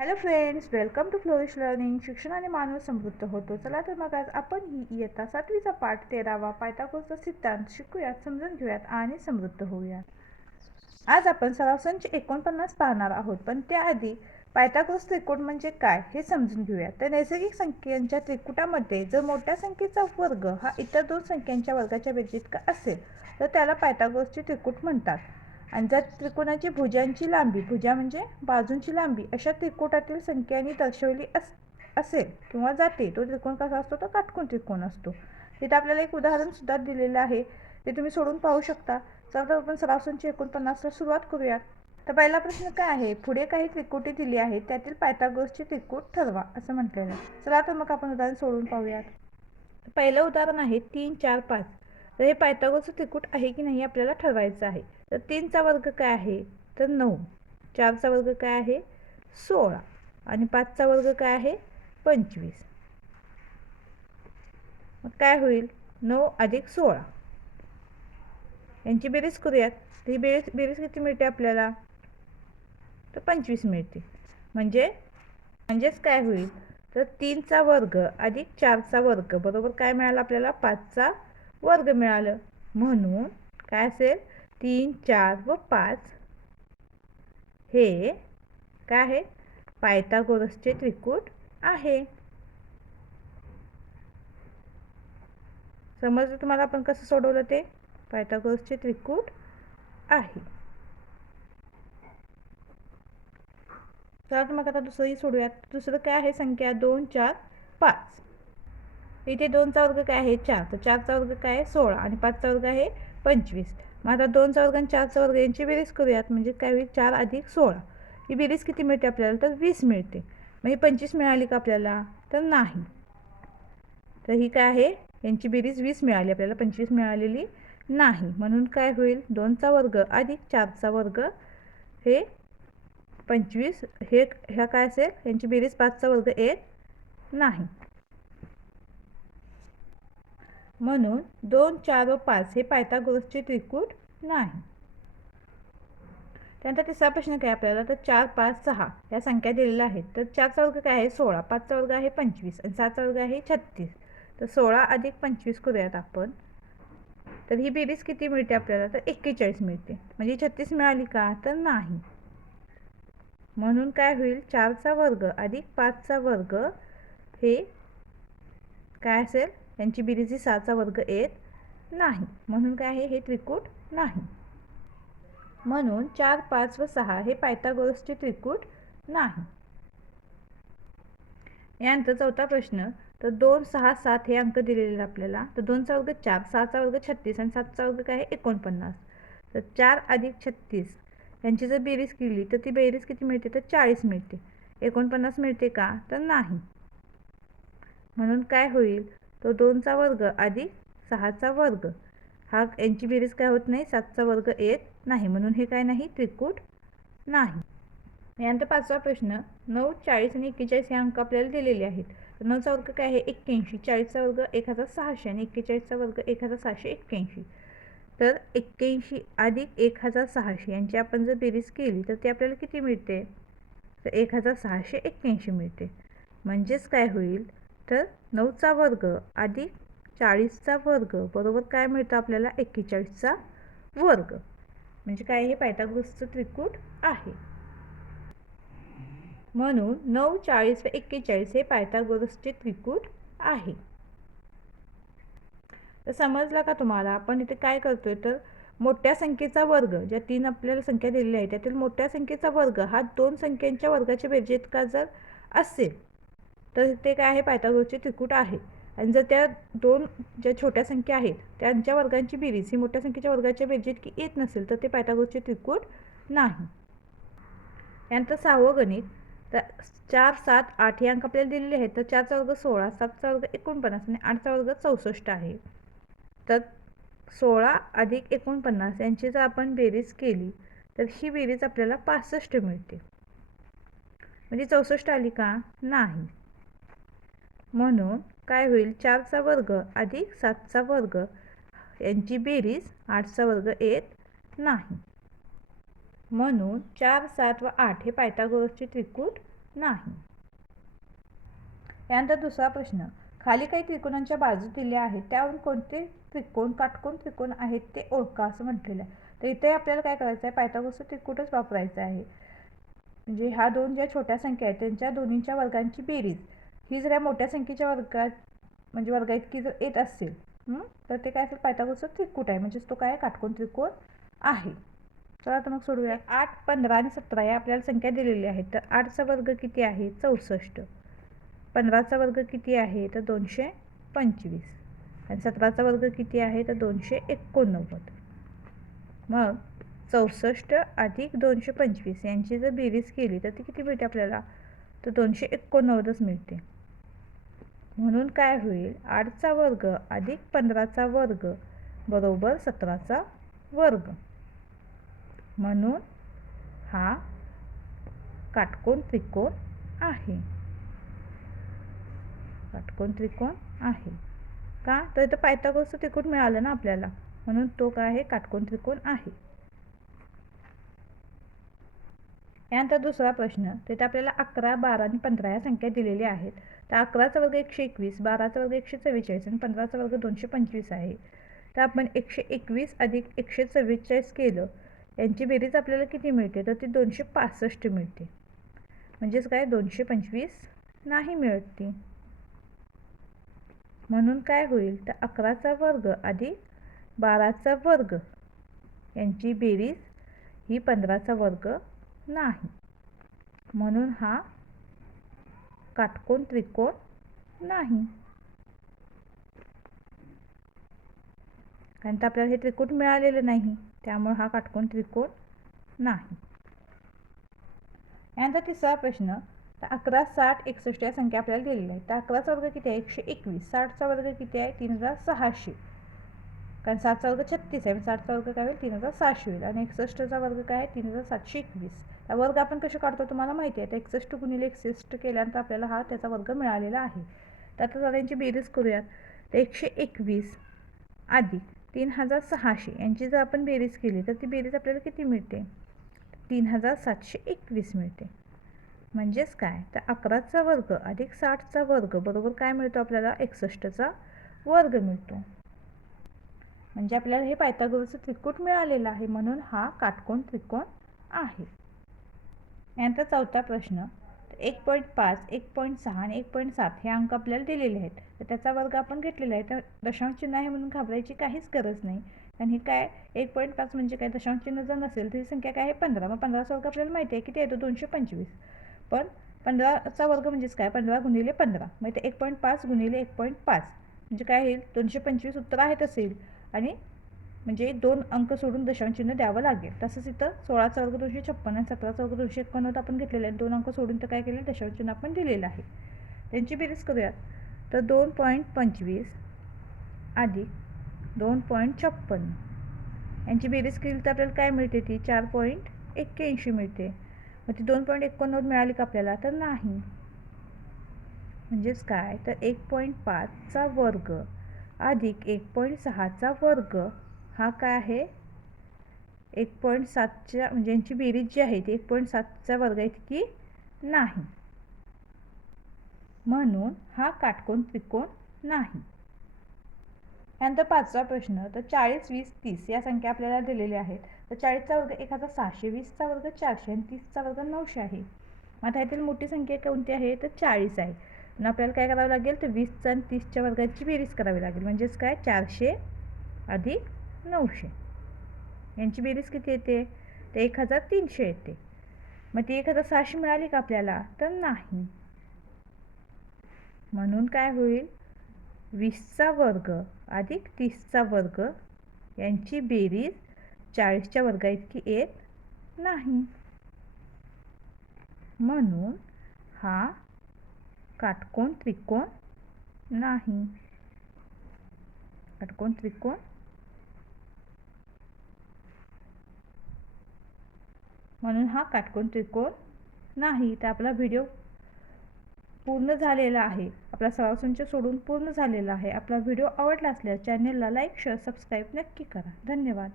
Hello friends welcome to Flourish Learning शिक्षणाने मानव समृद्ध होतो. चला तर मग आज आपण ही इयत्ता सातवीचा पाठ तेरावा पायथागोरचा सिद्धांत शिकूयात समजून घेऊयात आणि समृद्ध होऊयात. आज आपण सरावसांचे एकोणपन्नास पाहणार आहोत. पण त्याआधी पायथागोरस त्रिकोट म्हणजे काय हे समजून घेऊयात. तर नैसर्गिक संख्यांच्या त्रिकुटामध्ये जर मोठ्या संख्येचा वर्ग हा इतर दोन संख्यांच्या वर्गाच्या व्यतिरिक्त असेल तर त्याला पायथागोरसचे त्रिकूट म्हणतात. आणि जर त्रिकोणाची भुजांची लांबी भुजा म्हणजे बाजूंची लांबी अशा त्रिकोटातील संख्यांनी दर्शवली अस असेल किंवा जाते तो त्रिकोण कसा असतो? तर काटकोण त्रिकोण असतो. तिथे आपल्याला एक उदाहरणसुद्धा दिलेलं आहे ते तुम्ही सोडून पाहू शकता. चला तर आपण सरासंची एकोणपन्नासला सुरुवात करूयात तर पहिला प्रश्न काय आहे? पुढे काही त्रिकोटी दिली आहेत त्यातील पायथागोरसचे त्रिकूट ठरवा असं म्हटलेलं आहे. चला तर मग आपण उदाहरण सोडून पाहूयात. पहिलं उदाहरण आहे तीन चार पाच. तर हे पायथागोरचं त्रिकूट आहे की नाही आपल्याला ठरवायचं आहे. तर तीनचा वर्ग काय आहे? तर नऊ. चारचा वर्ग काय आहे? सोळा. आणि पाचचा वर्ग काय आहे? पंचवीस. मग काय होईल? नऊ अधिक सोळा. यांची बेरीज करूयात. ही बेरीज बेरीज किती मिळते आपल्याला? तर पंचवीस मिळते. म्हणजे म्हणजेच काय होईल? तर तीनचा वर्ग अधिक चारचा वर्ग बरोबर काय मिळालं आपल्याला? पाचचा वर्ग मिळालं. म्हणून काय असेल? तीन चार व पाच. हे काय आहे? पायथागोरसचे त्रिकूट आहे. समजलं तुम्हाला आपण कसं सोडवलं ते? पायथागोरसचे त्रिकूट आहे. तर मग आता दुसरंही सोडूयात. दुसरं काय आहे संख्या दोन चार पाच? इथे दोनचा वर्ग काय आहे? चार. तर चारचा वर्ग काय आहे? सोळा. आणि पाचचा वर्ग आहे? पंचवीस. मग आता दोनचा वर्ग आणि चारचा वर्ग यांची बेरीज करूयात. म्हणजे काय होईल? चार अधिक सोळा. ही बेरीज किती मिळते आपल्याला? तर वीस मिळते. मग ही पंचवीस मिळाली का आपल्याला? तर नाही. तर ही काय आहे? यांची बेरीज वीस मिळाली. आपल्याला पंचवीस मिळालेली नाही. म्हणून काय होईल? दोनचा वर्ग अधिक चारचा वर्ग हे पंचवीस. हे ह्या काय असेल? यांची बेरीज पाचचा वर्ग एक नाही. म्हणून दोन चार व पाच हे पायथागोरसचे त्रिकूट नाही. त्यानंतर तिसरा प्रश्न काय आपल्याला? तर चार पाच सहा या संख्या दिलेल्या आहेत. तर चारचा वर्ग काय आहे? सोळा. पाचचा वर्ग आहे पंचवीस. आणि सहाचा वर्ग आहे छत्तीस. तर सोळा अधिक पंचवीस करूयात आपण. तर ही बेरीज किती मिळते आपल्याला? तर एक्केचाळीस मिळते. म्हणजे छत्तीस मिळाली का? तर नाही. म्हणून काय होईल? चारचा वर्ग अधिक पाचचा वर्ग हे काय असेल? यांची बेरीज ही सहाचा वर्ग येत नाही. म्हणून काय आहे? हे त्रिकूट नाही. म्हणून चार पाच व सहा हे पायथागोरसचे त्रिकूट नाही. यानंतर चौथा प्रश्न तर दोन सहा सात हे अंक दिलेले आपल्याला. तर दोनचा वर्ग चार सहाचा वर्ग छत्तीस आणि सातचा वर्ग काय आहे? एकोणपन्नास. तर चार अधिक छत्तीस. यांची जर बेरीज केली तर ती बेरीज किती मिळते? तर चाळीस मिळते. एकोणपन्नास मिळते का? तर नाही. म्हणून काय होईल? तो दोनचा वर्ग अधिक सहाचा वर्ग. हा यांची बेरीज काय होत नाही? सातचा वर्ग येत नाही. म्हणून हे काय नाही? त्रिकूट नाही. यानंतर पाचवा प्रश्न. नऊ चाळीस आणि एक्केचाळीस हे अंक आपल्याला दिलेले आहेत. तर नऊचा वर्ग काय आहे? एक्क्याऐंशी. चाळीसचा वर्ग एक हजार सहाशे आणि एक्केचाळीसचा वर्ग एक हजार सहाशे एक्क्याऐंशी. तर एक्क्याऐंशी अधिक एक हजार सहाशे यांची आपण जर बेरीज केली तर ती आपल्याला किती मिळते? तर एक हजार सहाशे एक्क्याऐंशी मिळते. म्हणजेच काय होईल? तर नऊचा वर्ग अधिक चाळीसचा वर्ग बरोबर काय मिळतं आपल्याला? एक्केचाळीसचा वर्ग. म्हणजे काय? हे पायथागोरसचं त्रिकूट आहे. म्हणून नऊ चाळीस व एक्केचाळीस हे पायथागोरसचे त्रिकूट आहे. तर समजला का तुम्हाला? आपण इथे काय करतोय? तर मोठ्या संख्येचा वर्ग ज्या तीन आपल्याला संख्या दिलेल्या आहेत त्यातील मोठ्या संख्येचा वर्ग हा दोन संख्यांच्या वर्गाच्या बेरजेत का जर असेल तर ते काय आहे? पायथागोरसचे त्रिकूट आहे. आणि जर त्या दोन ज्या छोट्या संख्या आहेत त्यांच्या वर्गांची बेरीज ही मोठ्या संख्येच्या वर्गाच्या बेरजेत की येत नसेल तर ते पायथागोरसचे त्रिकूट नाही. यानंतर सहावं गणित. तर चार सात आठ हे अंक आपल्याला दिलेले आहेत. तर चारचा वर्ग सोळा सातचा वर्ग एकोणपन्नास आणि आठचा वर्ग चौसष्ट आहे. तर सोळा अधिक एकोणपन्नास यांची जर आपण बेरीज केली तर ही बेरीज आपल्याला पासष्ट मिळते. म्हणजे चौसष्ट आली का? नाही. म्हणून काय होईल? चारचा वर्ग अधिक सातचा वर्ग. यांची बेरीज आठचा वर्ग येत नाही. म्हणून चार सात व आठ हे पायथागोरसचे त्रिकूट नाही. यानंतर दुसरा प्रश्न. खाली काही त्रिकोणांच्या बाजू दिल्या आहेत. त्यावरून कोणते त्रिकोण काटकोन त्रिकोण आहेत ते ओळखा असं म्हटलेलं आहे. तर इथे आपल्याला काय करायचं आहे? पायथागोरसचं त्रिकूटच वापरायचं आहे. म्हणजे ह्या दोन ज्या छोट्या संख्या आहेत त्यांच्या दोन्हींच्या वर्गांची बेरीज. ही जर या मोठ्या संख्येच्या वर्गात म्हणजे वर्गा इतकी जर येत असेल तर ते काय असेल पायथागोरसचं त्रिकूट आहे. म्हणजेच तो काय काटकोण त्रिकोण आहे. चला आता मग सोडूया. आठ पंधरा आणि सतरा या आपल्याला संख्या दिलेल्या आहेत. तर आठचा वर्ग किती आहे? चौसष्ट. पंधराचा वर्ग किती आहे? तर दोनशे पंचवीस. आणि सतराचा वर्ग किती आहे? तर दोनशे एकोणनव्वद. मग चौसष्ट अधिक दोनशे पंचवीस. यांची जर बेरीज केली तर ती किती मिळते आपल्याला? तर दोनशे एकोणनव्वदच मिळते. म्हणून काय होईल? आठचा वर्ग अधिक पंधराचा वर्ग बरोबर सतराचा वर्ग. म्हणून हा काटकोन त्रिकोण आहे. काटकोन त्रिकोण आहे. का? तर इथं पायथागोरसचं त्रिकोण मिळालं ना आपल्याला. म्हणून तो काय आहे? काटकोन त्रिकोण आहे. यानंतर दुसरा प्रश्न. तिथे आपल्याला अकरा बारा आणि पंधरा या संख्या दिलेल्या आहेत. तर अकराचा वर्ग एकशे एकवीस बाराचा वर्ग एकशे चव्वेचाळीस आणि पंधराचा वर्ग दोनशे पंचवीस आहे. तर आपण एकशे एकवीस अधिक एकशे चव्वेचाळीस केलं यांची बेरीज आपल्याला किती मिळते? तर ती दोनशे पासष्ट मिळते. म्हणजेच काय? दोनशे पंचवीस नाही मिळत ती. म्हणून काय होईल? तर अकराचा वर्ग अधिक बाराचा वर्ग यांची बेरीज ही पंधराचा वर्ग नाही. म्हणून हा काटकोन त्रिकोण नाही. कारण तर आपल्याला हे त्रिकोण मिळालेलं नाही. त्यामुळे हा काटकोन त्रिकोण नाही. यानंतर तिसरा प्रश्न तर अकरा साठ एकसष्ट या संख्या आपल्याला दिलेल्या आहेत. तर अकराचा वर्ग किती आहे? एकशे एकवीस. साठचा वर्ग किती आहे? तीन हजार सहाशे. कारण सातचा वर्ग छत्तीस आहे साठचा वर्ग काय होईल? तीन हजार सहाशे होईल. आणि एकसष्टचा वर्ग काय आहे? तीन हजार सातशे एकवीस. हा वर्ग आपण कसे काढतो तुम्हाला माहिती आहे. तर एकसष्ट गुणिले एकसष्ट केल्यानंतर आपल्याला हा त्याचा वर्ग मिळालेला आहे. तर आता त्यांची बेरीज करूयात. तर एकशे एकवीस अधिक तीन हजार सहाशे. यांची जर आपण बेरीज केली तर ती बेरीज आपल्याला किती मिळते? तीन हजार सातशे एकवीस मिळते. म्हणजेच काय? तर अकराचा वर्ग अधिक साठचा वर्ग बरोबर काय मिळतो आपल्याला? एकसष्टचा वर्ग मिळतो. म्हणजे आपल्याला हे पायथागोरसचं त्रिकोण मिळालेलं आहे म्हणून हा काटकोन त्रिकोण आहे. यानंतर चौथा प्रश्न एक पॉईंट पाच एक पॉईंट सहा आणि एक पॉईंट सात हे अंक आपल्याला दिलेले आहेत. तर त्याचा वर्ग आपण घेतलेला आहे. तर दशांश चिन्ह आहे म्हणून घाबरायची काहीच गरज नाही. कारण हे काय एक पॉईंट पाच म्हणजे काय? दशांश चिन्ह जर नसेल तर ही संख्या काय आहे? पंधरा. मग पंधराचा वर्ग आपल्याला माहिती आहे किती येतो दोनशे पंचवीस. पण पंधराचा वर्ग म्हणजेच काय? पंधरा गुणिले पंधरा. मग ते एक पॉईंट पाच गुणिले एक पॉईंट पाच. म्हणजे काय होईल? दोनशे पंचवीस उत्तर आहेत असेल आणि म्हणजे दोन अंक सोडून दशांचिन्ह द्यावं लागेल. तसंच इथं सोळाचा वर्ग दोनशे छप्पन आणि सतराचा वर्ग दोनशे एकोणनव्वद आपण घेतलेलं आहे. दोन अंक सोडून तर काय केलं दशांचिन्ह आपण दिलेलं आहे. त्यांची बेरीज करूयात. तर दोन पॉईंट पंचवीस अधिक दोन पॉईंट छप्पन. यांची बेरीज केली तर आपल्याला काय मिळते ती? चार पॉईंट एक्क्याऐंशी मिळते. मग ती दोन पॉईंट एकोणनव्वद मिळाली का आपल्याला? तर नाही. म्हणजेच काय? तर एक पॉईंट पाचचा वर्ग. अधिक एक पॉईंट सहाचा वर्ग हा काय आहे? एक पॉईंट सातच्या म्हणजे यांची बेरीज जी आहे ती एक पॉईंट सातच्या वर्ग इतकी नाही. म्हणून हा काटकोन त्रिकोण नाही. त्यानंतर पाचवा प्रश्न तर चाळीस वीस तीस या संख्या आपल्याला दिलेल्या आहेत. तर चाळीसचा वर्ग एक हजार सहाशे वीसचा वर्ग चारशे आणि तीसचा वर्ग नऊशे आहे. आता यातील मोठी संख्या कोणती आहे? तर चाळीस आहे. आणि आपल्याला काय करावं लागेल? तर वीसचा आणि तीसच्या वर्गाची बेरीज करावी लागेल. म्हणजेच काय? चारशे अधिक नऊशे. यांची बेरीज किती येते? तर एक हजार तीनशे येते. मग ती एक हजार सहाशे मिळाली का आपल्याला? तर नाही. म्हणून काय होईल? वीसचा वर्ग अधिक तीसचा वर्ग यांची बेरीज चाळीसच्या वर्गा इतकी येत नाही. म्हणून हा काटकोन त्रिकोण नाही. काटकोन त्रिकोण म्हणून हा काटकोन त्रिकोण नाही. तर आपला व्हिडिओ पूर्ण झालेला आहे. आपला सराव संच सोडून पूर्ण झालेला आहे. आपला व्हिडिओ आवडला असल्यास चॅनेलला लाईक शेअर सबस्क्राईब नक्की करा. धन्यवाद.